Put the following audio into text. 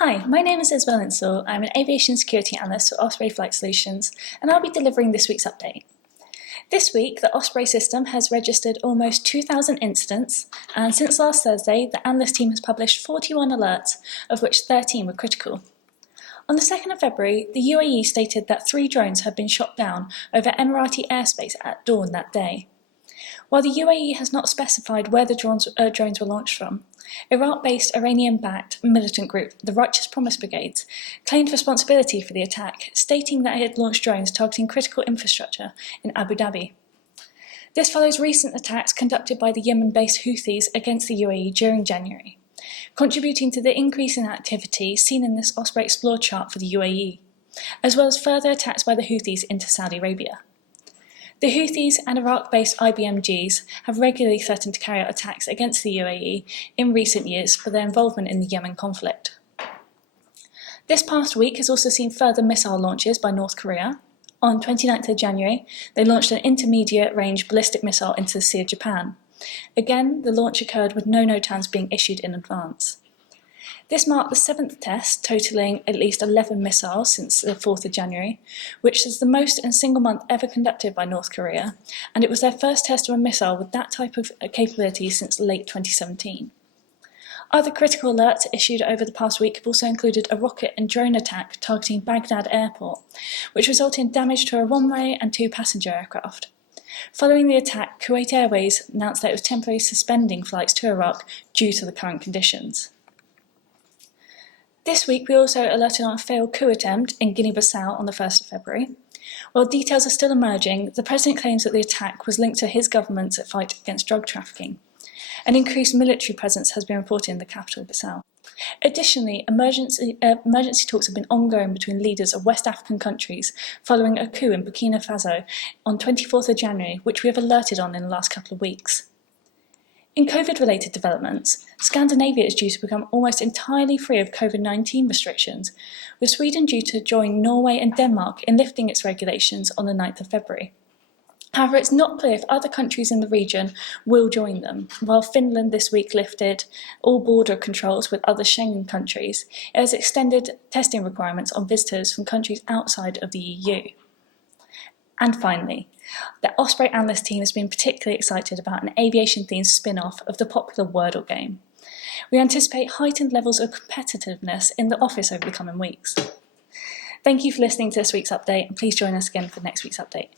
Hi, my name is Isobel. I'm an Aviation Security Analyst at Osprey Flight Solutions, and I'll be delivering this week's update. This week, the Osprey system has registered almost 2,000 incidents, and since last Thursday, the analyst team has published 41 alerts, of which 13 were critical. On the 2nd of February, the UAE stated that 3 drones had been shot down over Emirati airspace at dawn that day. While the UAE has not specified where the drones were launched from, Iraq-based Iranian-backed militant group, the Righteous Promise Brigades, claimed responsibility for the attack, stating that it had launched drones targeting critical infrastructure in Abu Dhabi. This follows recent attacks conducted by the Yemen-based Houthis against the UAE during January, contributing to the increase in activity seen in this Osprey Explore chart for the UAE, as well as further attacks by the Houthis into Saudi Arabia. The Houthis and Iraq-based IBMGs have regularly threatened to carry out attacks against the UAE in recent years for their involvement in the Yemen conflict. This past week has also seen further missile launches by North Korea. On 29th of January, they launched an intermediate-range ballistic missile into the Sea of Japan. Again, the launch occurred with no NOTAMs being issued in advance. This marked the 7th test, totaling at least 11 missiles since the 4th of January, which is the most in a single month ever conducted by North Korea, and it was their first test of a missile with that type of capability since late 2017. Other critical alerts issued over the past week have also included a rocket and drone attack targeting Baghdad Airport, which resulted in damage to a runway and 2 passenger aircraft. Following the attack, Kuwait Airways announced that it was temporarily suspending flights to Iraq due to the current conditions. This week, we also alerted on a failed coup attempt in Guinea-Bissau on the 1st of February. While details are still emerging, the President claims that the attack was linked to his government's fight against drug trafficking. An increased military presence has been reported in the capital, Bissau. Additionally, emergency talks have been ongoing between leaders of West African countries following a coup in Burkina Faso on 24th of January, which we have alerted on in the last couple of weeks. In COVID-related developments, Scandinavia is due to become almost entirely free of COVID-19 restrictions, with Sweden due to join Norway and Denmark in lifting its regulations on the 9th of February. However, it's not clear if other countries in the region will join them. While Finland this week lifted all border controls with other Schengen countries, it has extended testing requirements on visitors from countries outside of the EU. And finally, the Osprey Analyst team has been particularly excited about an aviation-themed spin-off of the popular Wordle game. We anticipate heightened levels of competitiveness in the office over the coming weeks. Thank you for listening to this week's update, and please join us again for next week's update.